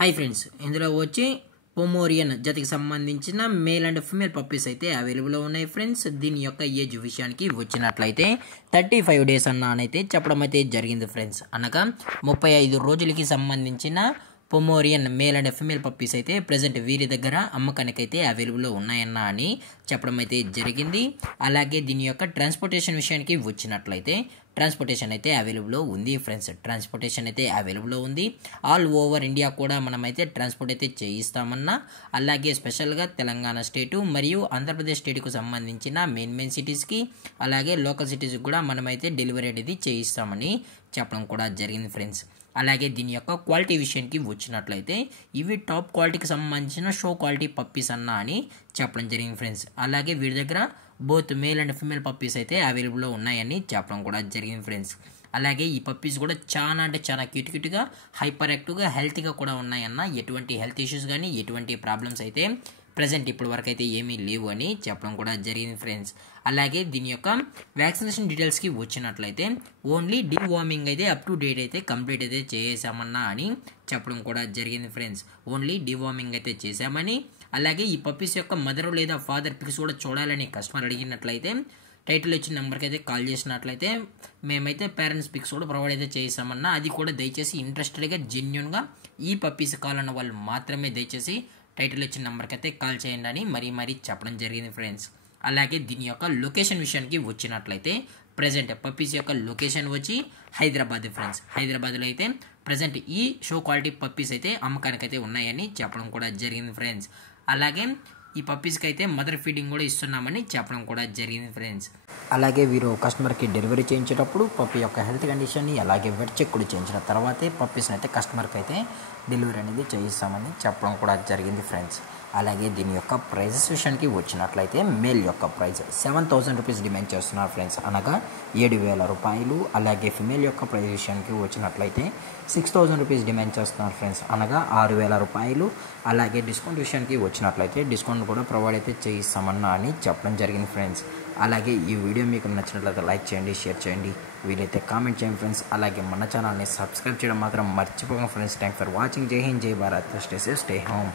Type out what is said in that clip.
Hi friends, ఇందులో వచ్చి Pomeranian జాతికి సంబంధించిన మేల్ అండ్ ఫీమేల్ పప్పీస్ అయితే అవైలబుల్లో ఉన్నాయి ఫ్రెండ్స్. దీని యొక్క ఏజ్ విషయానికి వచ్చినట్లయితే 35 days అన్నైతే చెప్పడం అయితే జరిగింది ఫ్రెండ్స్. అనగా 35 రోజులకి సంబంధించిన Pomeranian male and female puppies అయితే ప్రజెంట్ వీరి దగ్గర అమ్మకానికి అయితే అవైలబుల్లో ఉన్నాయన్న అని చెప్పడం అయితే జరిగింది. అలాగే దీని యొక్క ట్రాన్స్పోర్టేషన్ విషయానికి వచ్చినట్లయితే ట్రాన్స్పోర్టేషన్ అయితే అవైలబుల్లో ఉంది ఫ్రెండ్స్. ట్రాన్స్పోర్టేషన్ అయితే అవైలబుల్లో ఉంది. ఆల్ ఓవర్ ఇండియా కూడా మనమైతే ట్రాన్స్పోర్ట్ అయితే చేయిస్తామన్నా, అలాగే స్పెషల్గా తెలంగాణ స్టేటు మరియు ఆంధ్రప్రదేశ్ స్టేట్కు సంబంధించిన మెయిన్ సిటీస్కి అలాగే లోకల్ సిటీస్కి కూడా మనమైతే డెలివరీ అనేది చేయిస్తామని చెప్పడం కూడా జరిగింది ఫ్రెండ్స్. అలాగే దీని యొక్క క్వాలిటీ విషయానికి వచ్చినట్లయితే ఇవి టాప్ క్వాలిటీకి సంబంధించిన షో క్వాలిటీ పప్పీస్ అన్న అని చెప్పడం జరిగింది ఫ్రెండ్స్. అలాగే వీరి దగ్గర both male and female puppies అయితే అవైలబుల్లో ఉన్నాయని చెప్పడం కూడా జరిగింది ఫ్రెండ్స్. అలాగే ఈ పప్పీస్ కూడా చాలా అంటే చాలా క్యూట్గా హైపర్ యాక్టివ్గా హెల్తీగా కూడా ఉన్నాయన్న. ఎటువంటి హెల్త్ ఇష్యూస్ కానీ ఎటువంటి ప్రాబ్లమ్స్ అయితే ప్రజెంట్ ఇప్పటి వరకు అయితే ఏమీ లేవు అని చెప్పడం కూడా జరిగింది ఫ్రెండ్స్. అలాగే దీని యొక్క వ్యాక్సినేషన్ డీటెయిల్స్కి వచ్చినట్లయితే ఓన్లీ డీవార్మింగ్ అయితే అప్ టు డేట్ అయితే కంప్లీట్ అయితే చేసామన్నా అని చెప్పడం కూడా జరిగింది ఫ్రెండ్స్. ఓన్లీ డీవార్మింగ్ అయితే చేసామని, అలాగే ఈ పప్పీస్ యొక్క మదర్ లేదా ఫాదర్ పిక్స్ కూడా చూడాలని కస్టమర్ అడిగినట్లయితే టైటిల్ వచ్చిన నెంబర్కి అయితే కాల్ చేసినట్లయితే మేమైతే పేరెంట్స్ పిక్స్ కూడా ప్రొవైడ్ అయితే చేసామన్నా. అది కూడా దయచేసి ఇంట్రెస్టెడ్గా జెన్యున్గా ఈ పప్పీస్ కావాలన్న వాళ్ళు మాత్రమే దయచేసి టైటిల్ వచ్చిన నెంబర్కి అయితే కాల్ చేయండి అని మరీ చెప్పడం జరిగింది ఫ్రెండ్స్. అలాగే దీని యొక్క లొకేషన్ విషయానికి వచ్చినట్లయితే ప్రజెంట్ పప్పీస్ యొక్క లొకేషన్ వచ్చి హైదరాబాద్ ఫ్రెండ్స్. హైదరాబాద్లో అయితే ప్రజెంట్ ఈ షో క్వాలిటీ పప్పీస్ అయితే అమ్మకానికి అయితే ఉన్నాయని చెప్పడం కూడా జరిగింది ఫ్రెండ్స్. అలాగే ఈ పప్పీస్కి అయితే మదర్ ఫీడింగ్ కూడా ఇస్తున్నామని చెప్పడం కూడా జరిగింది ఫ్రెండ్స్. అలాగే వీరు కస్టమర్కి డెలివరీ చేయించేటప్పుడు పప్పీ యొక్క హెల్త్ కండిషన్ని అలాగే వెట్ చెక్ కూడా చేయించిన తర్వాతే పప్పీస్ని అయితే కస్టమర్కి అయితే డెలివరీ అనేది చేయిస్తామని చెప్పడం కూడా జరిగింది ఫ్రెండ్స్. అలాగే దీని యొక్క ప్రైజెస్ విషయానికి వచ్చినట్లయితే మేల్ యొక్క ప్రైజ్ 7,000 రూపీస్ డిమాండ్ చేస్తున్నారు ఫ్రెండ్స్, అనగా 7,000 రూపాయలు. అలాగే ఫిమేల్ యొక్క ప్రైజ్ విషయానికి వచ్చినట్లయితే 6,000 రూపీస్ డిమాండ్ చేస్తున్నారు ఫ్రెండ్స్, అనగా 6,000 రూపాయలు. అలాగే డిస్కౌంట్ విషయానికి వచ్చినట్లయితే డిస్కౌంట్ కూడా ప్రొవైడ్ అయితే చేయిస్తామన్నా అని చెప్పడం జరిగింది ఫ్రెండ్స్. అలాగే ఈ వీడియో మీకు నచ్చినట్లయితే లైక్ చేయండి, షేర్ చేయండి, వీలైతే కామెంట్ చేయండి ఫ్రెండ్స్. అలాగే మన ఛానల్ని సబ్స్క్రైబ్ చేయడం మాత్రం మర్చిపోకండి ఫ్రెండ్స్. Thanks for watching. జై హింద్, జై Bharat, stay safe, stay home.